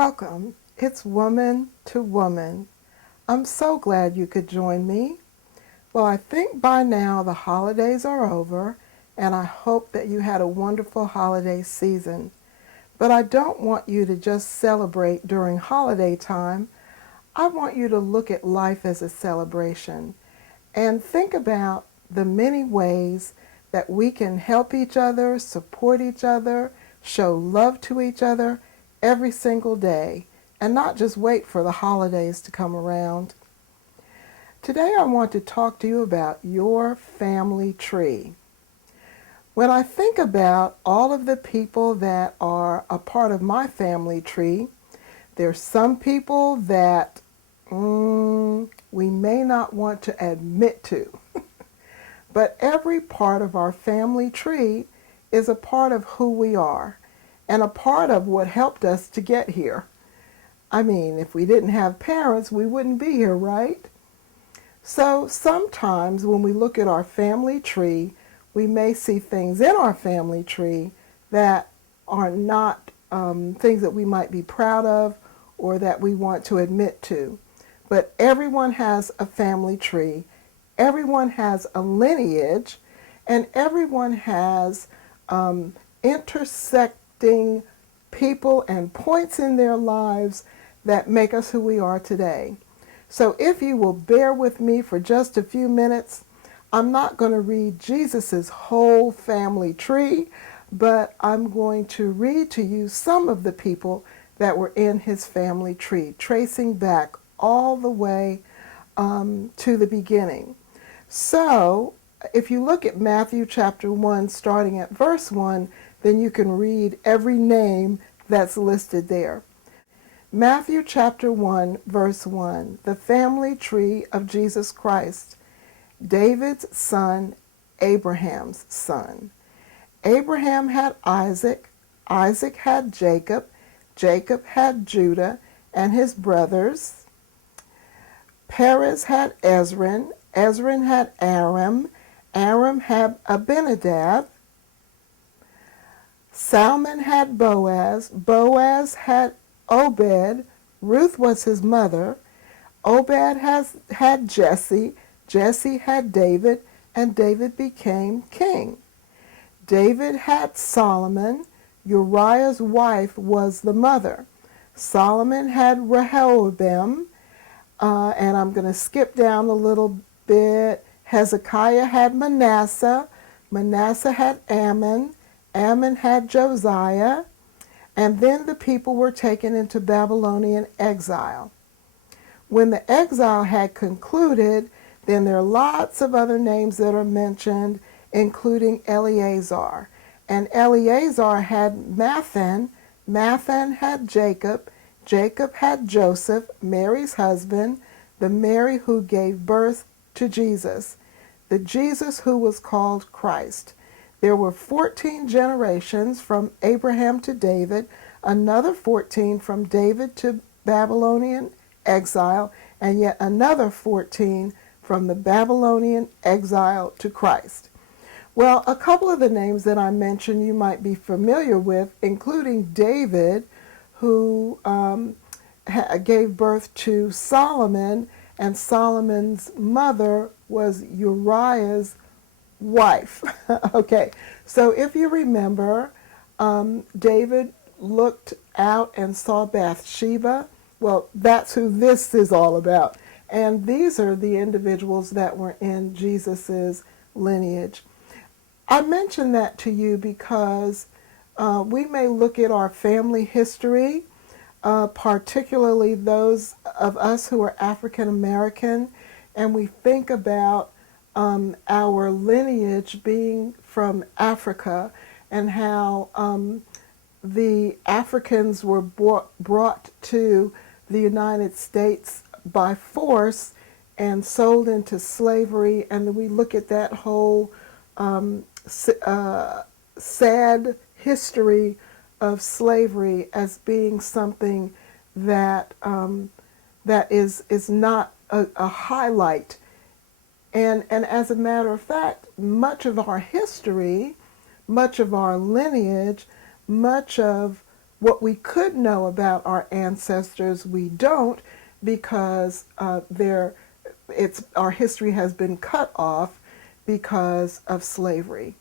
Welcome. It's Woman to Woman. I'm so glad you could join me. Well, I think by now the holidays are over, and I hope that you had a wonderful holiday season. But I don't want you to just celebrate during holiday time. I want you to look at life as a celebration and think about the many ways that we can help each other, support each other, show love to each other every single day, and not just wait for the holidays to come around. Today I want to talk to you about your family tree. When I think about all of the people that are a part of my family tree, there's some people that we may not want to admit to. But every part of our family tree is a part of who we are and a part of what helped us to get here. I mean, if we didn't have parents, we wouldn't be here, right? So sometimes when we look at our family tree, we may see things in our family tree that are not things that we might be proud of or that we want to admit to. But everyone has a family tree. Everyone has a lineage, and everyone has intersecting people and points in their lives that make us who we are today. So if you will bear with me for just a few minutes, I'm not going to read Jesus's whole family tree, but I'm going to read to you some of the people that were in his family tree, tracing back all the way to the beginning. So if you look at Matthew chapter 1, starting at verse 1, then you can read every name that's listed there. Matthew chapter 1, verse 1, the family tree of Jesus Christ, David's son, Abraham's son. Abraham had Isaac, Isaac had Jacob, Jacob had Judah and his brothers. Perez had Ezran, Ezran had Aram, Aram had Abinadab. Salmon had Boaz, Boaz had Obed, Ruth was his mother. Obed had Jesse, Jesse had David, and David became king. David had Solomon, Uriah's wife was the mother. Solomon had Rehoboam, and I'm going to skip down a little bit. Hezekiah had Manasseh, Manasseh had Ammon, Ammon had Josiah, and then the people were taken into Babylonian exile. When the exile had concluded, then there are lots of other names that are mentioned, including Eleazar. And Eleazar had Mathan, Mathan had Jacob, Jacob had Joseph, Mary's husband, the Mary who gave birth to Jesus, the Jesus who was called Christ. There were 14 generations from Abraham to David, another 14 from David to Babylonian exile, and yet another 14 from the Babylonian exile to Christ. Well, a couple of the names that I mentioned you might be familiar with, including David, who gave birth to Solomon, and Solomon's mother was Uriah's wife. Okay, so if you remember, David looked out and saw Bathsheba. Well, that's who this is all about. And these are the individuals that were in Jesus's lineage. I mention that to you because we may look at our family history, particularly those of us who are African American, and we think about our lineage being from Africa and how the Africans were brought to the United States by force and sold into slavery, and we look at that whole sad history of slavery as being something that that is not a highlight. And as a matter of fact, much of our history, much of our lineage, much of What we could know about our ancestors, we don't, because our history has been cut off because of slavery.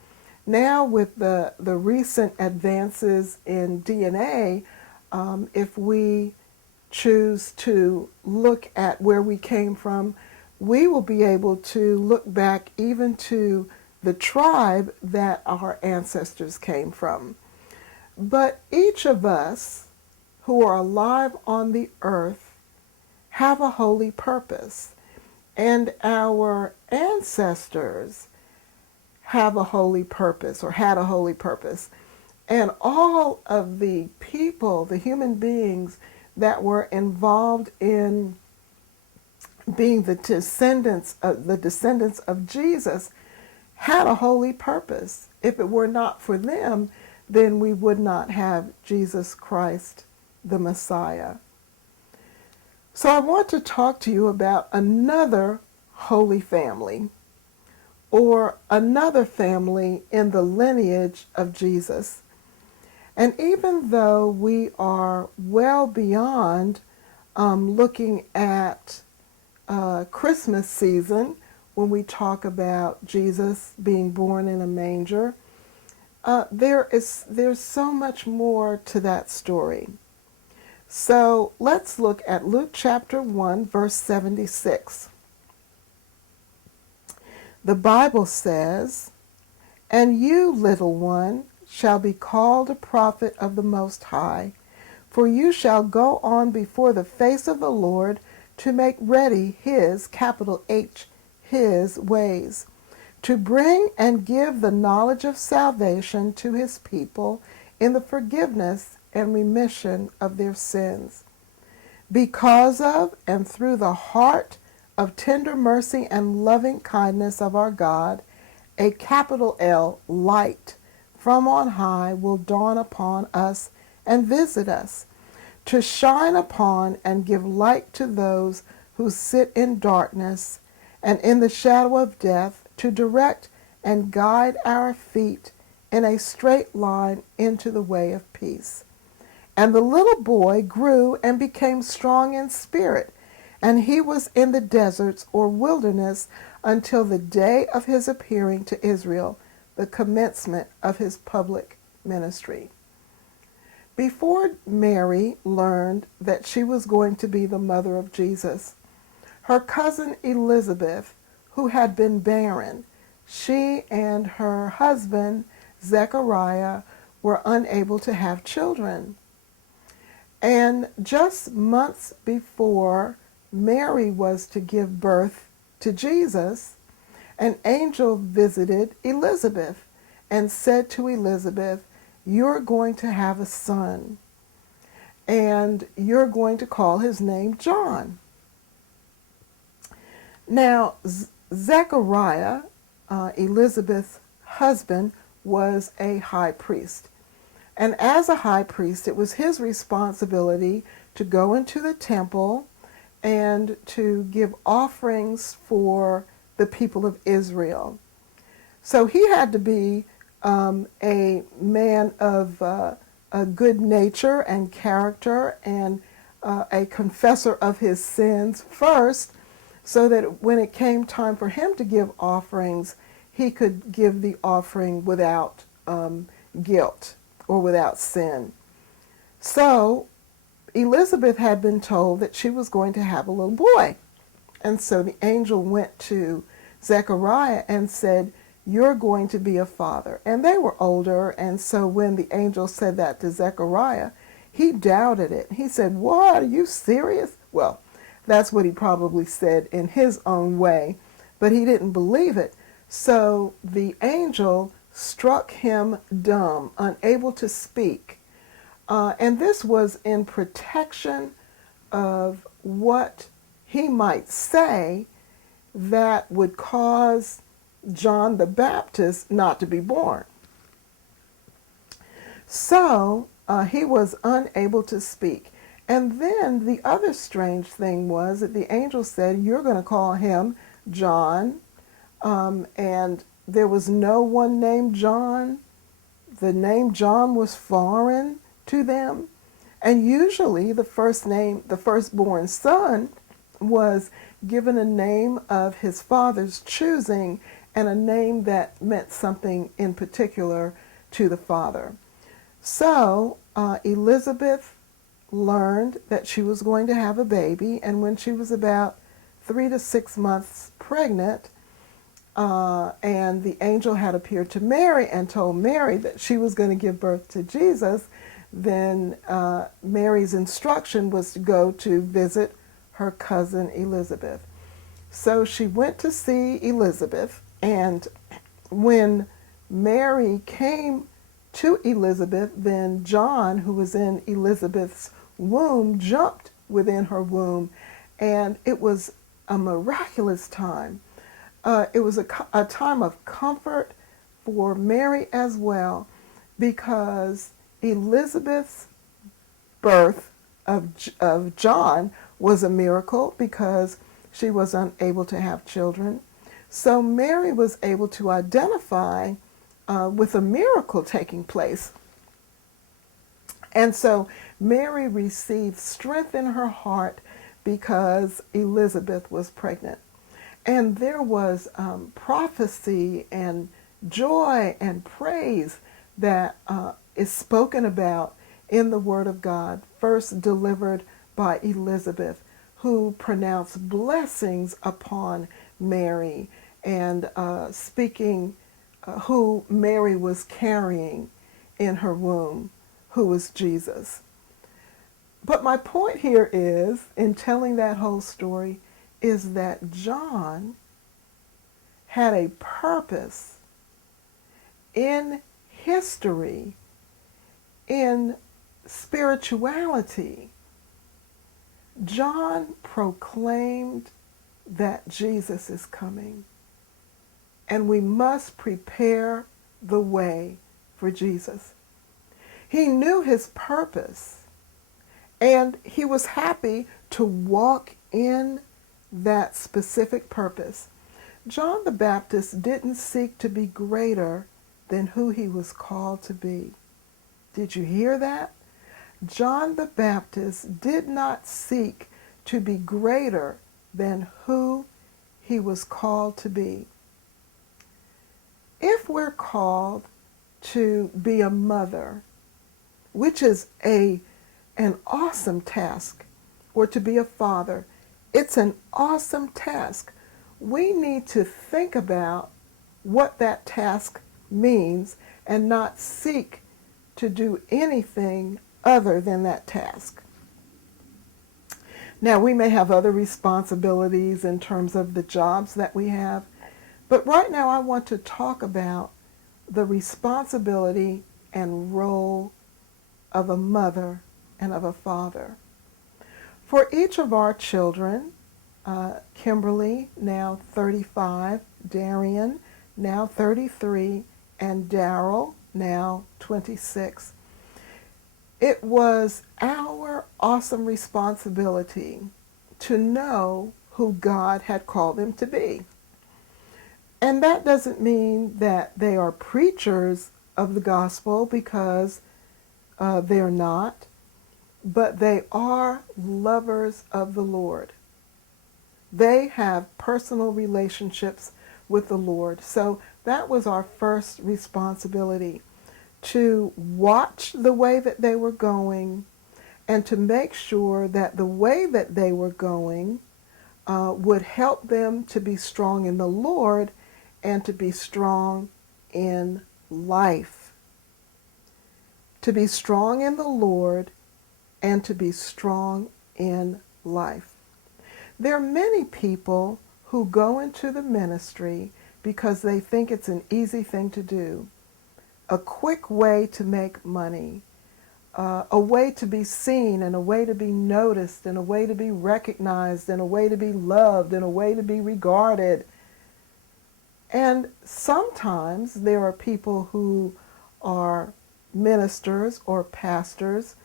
Now, with the recent advances in DNA, if we choose to look at where we came from, we will be able to look back even to the tribe that our ancestors came from. But each of us who are alive on the earth have a holy purpose, and our ancestors have a holy purpose or had a holy purpose. And all of the people, the human beings that were involved in being the descendants of Jesus had a holy purpose. If it were not for them, then we would not have Jesus Christ, the Messiah. So I want to talk to you about another holy family, or another family in the lineage of Jesus. And even though we are well beyond looking at Christmas season, when we talk about Jesus being born in a manger, there's so much more to that story. So let's look at Luke chapter 1, verse 76. The Bible says, "And you, little one, shall be called a prophet of the Most High, for you shall go on before the face of the Lord to make ready his," capital H, his ways, "to bring and give the knowledge of salvation to his people in the forgiveness and remission of their sins, because of and through the heart of tender mercy and loving kindness of our God, a capital L, light from on high will dawn upon us and visit us, to shine upon and give light to those who sit in darkness and in the shadow of death, to direct and guide our feet in a straight line into the way of peace. And the little boy grew and became strong in spirit, and he was in the deserts or wilderness until the day of his appearing to Israel, the commencement of his public ministry." Before Mary learned that she was going to be the mother of Jesus, her cousin Elizabeth, who had been barren, she and her husband Zechariah were unable to have children. And just months before Mary was to give birth to Jesus, an angel visited Elizabeth and said to Elizabeth, "You're going to have a son, and you're going to call his name John." Now, Zechariah, Elizabeth's husband, was a high priest. And as a high priest, it was his responsibility to go into the temple and to give offerings for the people of Israel. So he had to be a man of a good nature and character, and a confessor of his sins first, so that when it came time for him to give offerings, he could give the offering without guilt or without sin. So Elizabeth had been told that she was going to have a little boy. And so the angel went to Zechariah and said, "You're going to be a father." And they were older, and so when the angel said that to Zechariah, he doubted it. He said, "What? Are you serious?" Well, that's what he probably said in his own way, but he didn't believe it. So the angel struck him dumb, unable to speak. And this was in protection of what he might say that would cause John the Baptist not to be born. So he was unable to speak. And then the other strange thing was that the angel said, "You're going to call him John." And there was no one named John. The name John was foreign to them. And usually the firstborn son was given a name of his father's choosing and a name that meant something in particular to the father. So Elizabeth learned that she was going to have a baby, and when she was about 3 to 6 months pregnant, and the angel had appeared to Mary and told Mary that she was going to give birth to Jesus, then Mary's instruction was to go to visit her cousin Elizabeth. So she went to see Elizabeth, and when Mary came to Elizabeth, then John, who was in Elizabeth's womb, jumped within her womb, and it was a miraculous time. It was a time of comfort for Mary as well, because Elizabeth's birth of John was a miracle because she was unable to have children. So Mary was able to identify with a miracle taking place. And so Mary received strength in her heart because Elizabeth was pregnant. And there was prophecy and joy and praise that is spoken about in the Word of God, first delivered by Elizabeth, who pronounced blessings upon Mary and speaking who Mary was carrying in her womb, who was Jesus. But my point here is, in telling that whole story, is that John had a purpose in history, in spirituality. John proclaimed that Jesus is coming, and we must prepare the way for Jesus. He knew his purpose, and he was happy to walk in that specific purpose. John the Baptist didn't seek to be greater than who he was called to be. Did you hear that? John the Baptist did not seek to be greater than who he was called to be. If we're called to be a mother, which is an awesome task, or to be a father, it's an awesome task. We need to think about what that task means and not seek to do anything other than that task. Now, we may have other responsibilities in terms of the jobs that we have, but right now I want to talk about the responsibility and role of a mother and of a father. For each of our children, Kimberly, now 35, Darian, now 33, and Daryl, now 26, it was our awesome responsibility to know who God had called them to be. And that doesn't mean that they are preachers of the gospel, because they're not, but they are lovers of the Lord. They have personal relationships with the Lord. So that was our first responsibility, to watch the way that they were going and to make sure that the way that they were going would help them to be strong in the Lord and to be strong in life. To be strong in the Lord and to be strong in life. There are many people who go into the ministry because they think it's an easy thing to do, a quick way to make money, a way to be seen, and a way to be noticed, and a way to be recognized, and a way to be loved, and a way to be regarded. And sometimes there are people who are ministers or pastors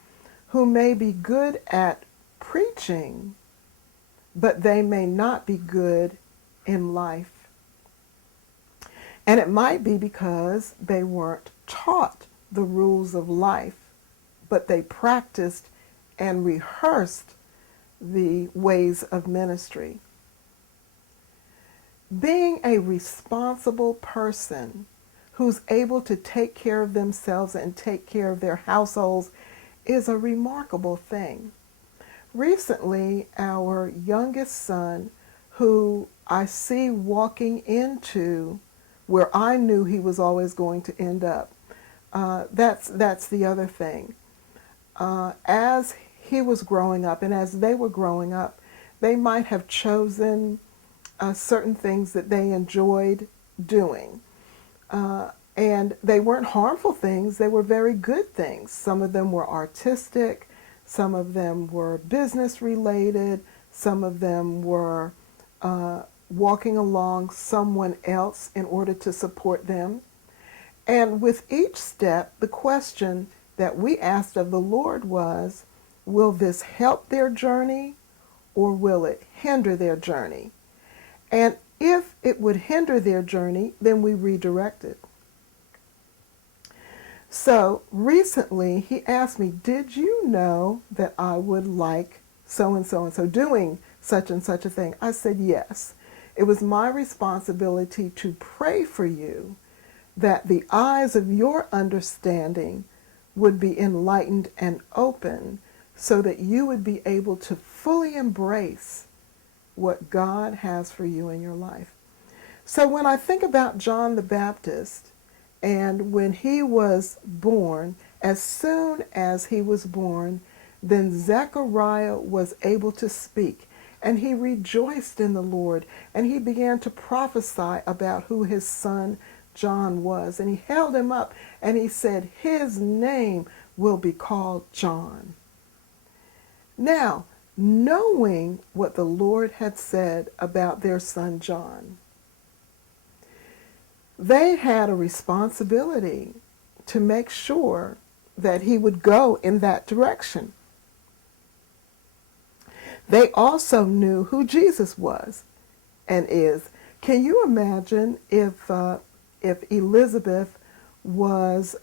who may be good at preaching, but they may not be good in life. And it might be because they weren't taught the rules of life, but they practiced and rehearsed the ways of ministry. Being a responsible person who's able to take care of themselves and take care of their households is a remarkable thing. Recently, our youngest son, who I see walking into where I knew he was always going to end up, that's the other thing. As he was growing up and as they were growing up, they might have chosen certain things that they enjoyed doing. And they weren't harmful things, they were very good things. Some of them were artistic, some of them were business related, some of them were walking along someone else in order to support them. And with each step, the question that we asked of the Lord was, will this help their journey or will it hinder their journey? And if it would hinder their journey, then we redirected. So recently he asked me, did you know that I would like so and so doing such and such a thing? I said, yes. It was my responsibility to pray for you that the eyes of your understanding would be enlightened and open so that you would be able to fully embrace what God has for you in your life. So when I think about John the Baptist, and when he was born, as soon as he was born, then Zechariah was able to speak, and he rejoiced in the Lord, and he began to prophesy about who his son John was. And he held him up, and he said, his name will be called John. Now, knowing what the Lord had said about their son John, they had a responsibility to make sure that he would go in that direction. They also knew who Jesus was and is. Can you imagine if Elizabeth was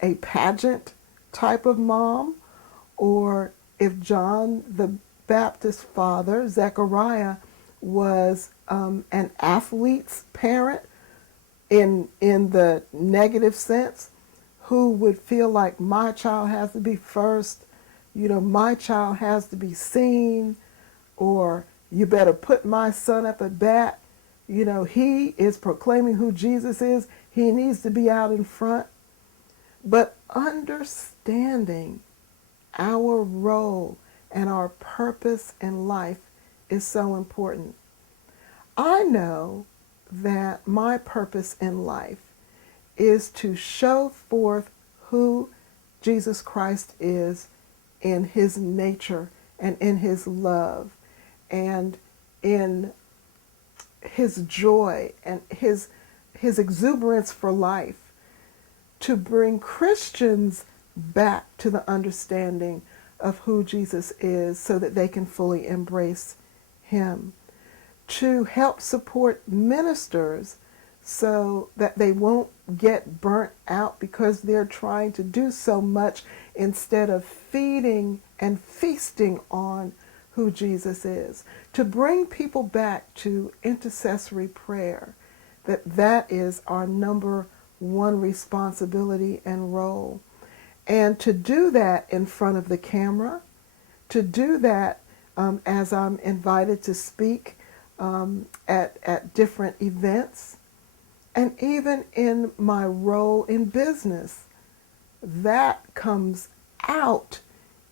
a pageant type of mom, or if John the Baptist's father, Zechariah, was an athlete's parent in the negative sense, who would feel like my child has to be first, my child has to be seen, or you better put my son up at bat. He is proclaiming who Jesus is. He needs to be out in front. But understanding our role and our purpose in life is so important. I know that my purpose in life is to show forth who Jesus Christ is in his nature and in his love and in his joy and his exuberance for life, to bring Christians back to the understanding of who Jesus is so that they can fully embrace him, to help support ministers so that they won't get burnt out because they're trying to do so much instead of feeding and feasting on who Jesus is, to bring people back to intercessory prayer, that is our number one responsibility and role. And to do that in front of the camera, to do that as I'm invited to speak at different events, and even in my role in business, that comes out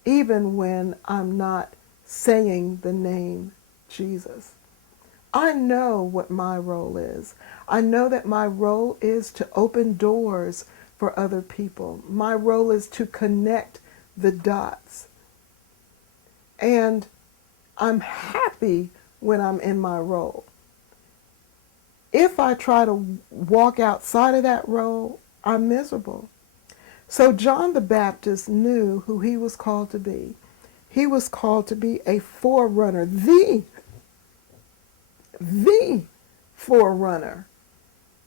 even when I'm not saying the name Jesus. I know what my role is. I know that my role is to open doors for other people. My role is to connect the dots. And I'm happy when I'm in my role. If I try to walk outside of that role, I'm miserable. So John the Baptist knew who he was called to be. He was called to be a forerunner, the forerunner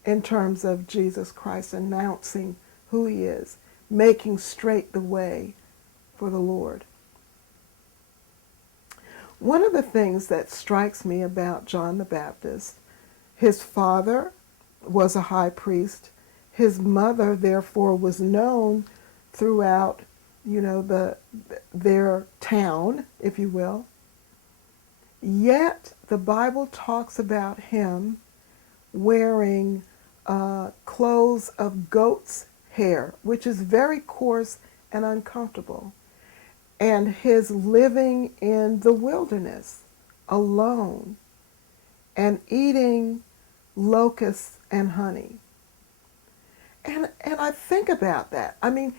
in terms of Jesus Christ, announcing who he is, making straight the way for the Lord. One of the things that strikes me about John the Baptist, his father was a high priest. His mother, therefore, was known throughout, their town, if you will. Yet the Bible talks about him wearing clothes of goat's hair, which is very coarse and uncomfortable, and his living in the wilderness alone and eating locusts and honey. And I think about that. I mean,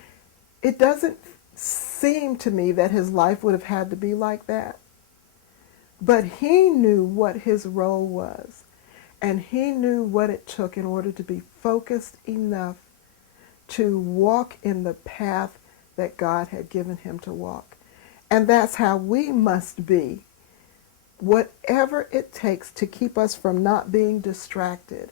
it doesn't seem to me that his life would have had to be like that. But he knew what his role was, and he knew what it took in order to be focused enough to walk in the path that God had given him to walk. And that's how we must be, whatever it takes to keep us from not being distracted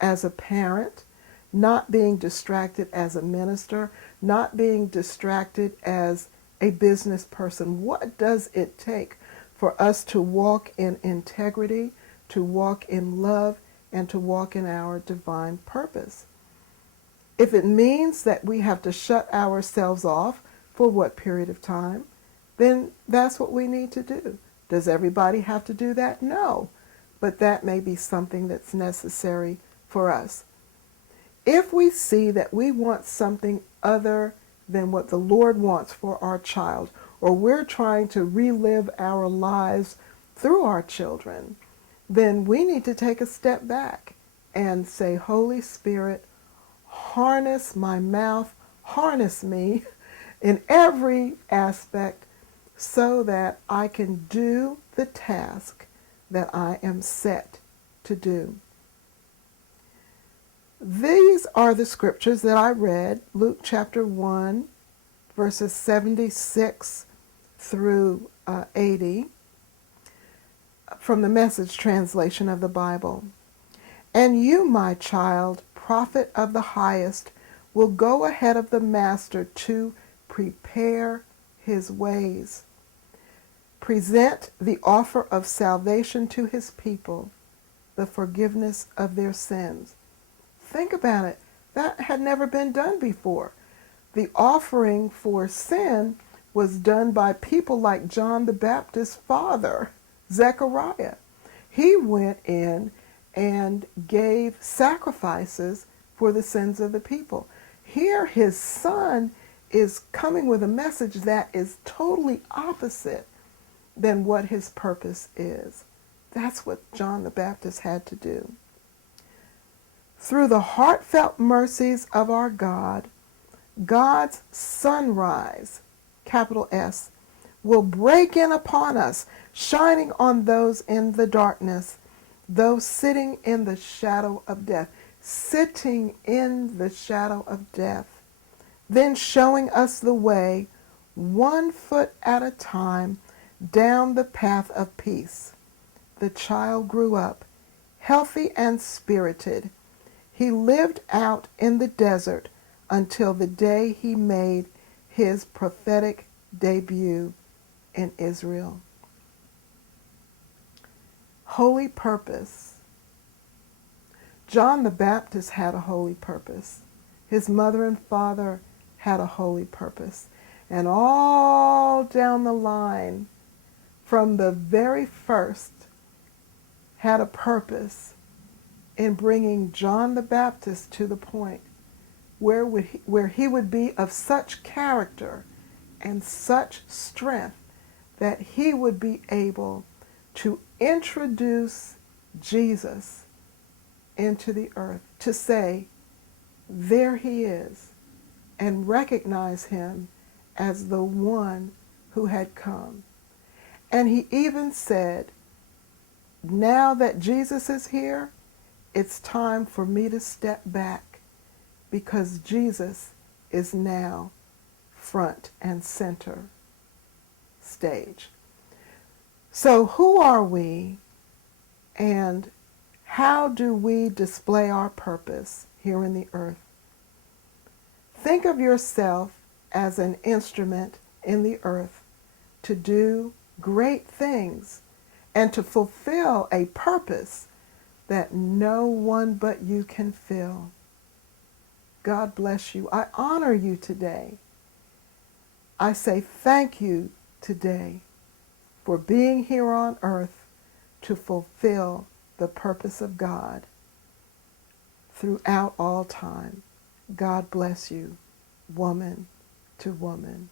as a parent, not being distracted as a minister, not being distracted as a business person. What does it take for us to walk in integrity, to walk in love, and to walk in our divine purpose? If it means that we have to shut ourselves off for what period of time, then that's what we need to do. Does everybody have to do that? No. But that may be something that's necessary for us. If we see that we want something other than what the Lord wants for our child, or we're trying to relive our lives through our children, then we need to take a step back and say, Holy Spirit, harness my mouth, harness me in every aspect so that I can do the task that I am set to do. These are the scriptures that I read, Luke chapter 1, verses 76 through 80, from the Message translation of the Bible. And you, my child, prophet of the highest, will go ahead of the Master to prepare his ways. Present the offer of salvation to his people, the forgiveness of their sins. Think about it. That had never been done before. The offering for sin was done by people like John the Baptist's father, Zechariah. He went in and gave sacrifices for the sins of the people. Here his son is coming with a message that is totally opposite than what his purpose is. That's what John the Baptist had to do. Through the heartfelt mercies of our God, God's sunrise, capital S, will break in upon us, shining on those in the darkness, those sitting in the shadow of death, sitting in the shadow of death, then showing us the way, 1 foot at a time, down the path of peace. The child grew up, healthy and spirited. He lived out in the desert until the day he made his prophetic debut in Israel. Holy purpose. John the Baptist had a holy purpose. His mother and father had a holy purpose. And all down the line, from the very first, had a purpose in bringing John the Baptist to the point where he would be of such character and such strength that he would be able to introduce Jesus into the earth, to say, there he is, and recognize him as the one who had come. And he even said, now that Jesus is here, it's time for me to step back because Jesus is now front and center stage. So who are we and how do we display our purpose here in the earth? Think of yourself as an instrument in the earth to do great things and to fulfill a purpose that no one but you can fill. God bless you. I honor you today. I say thank you today for being here on earth to fulfill the purpose of God throughout all time. God bless you, woman to woman.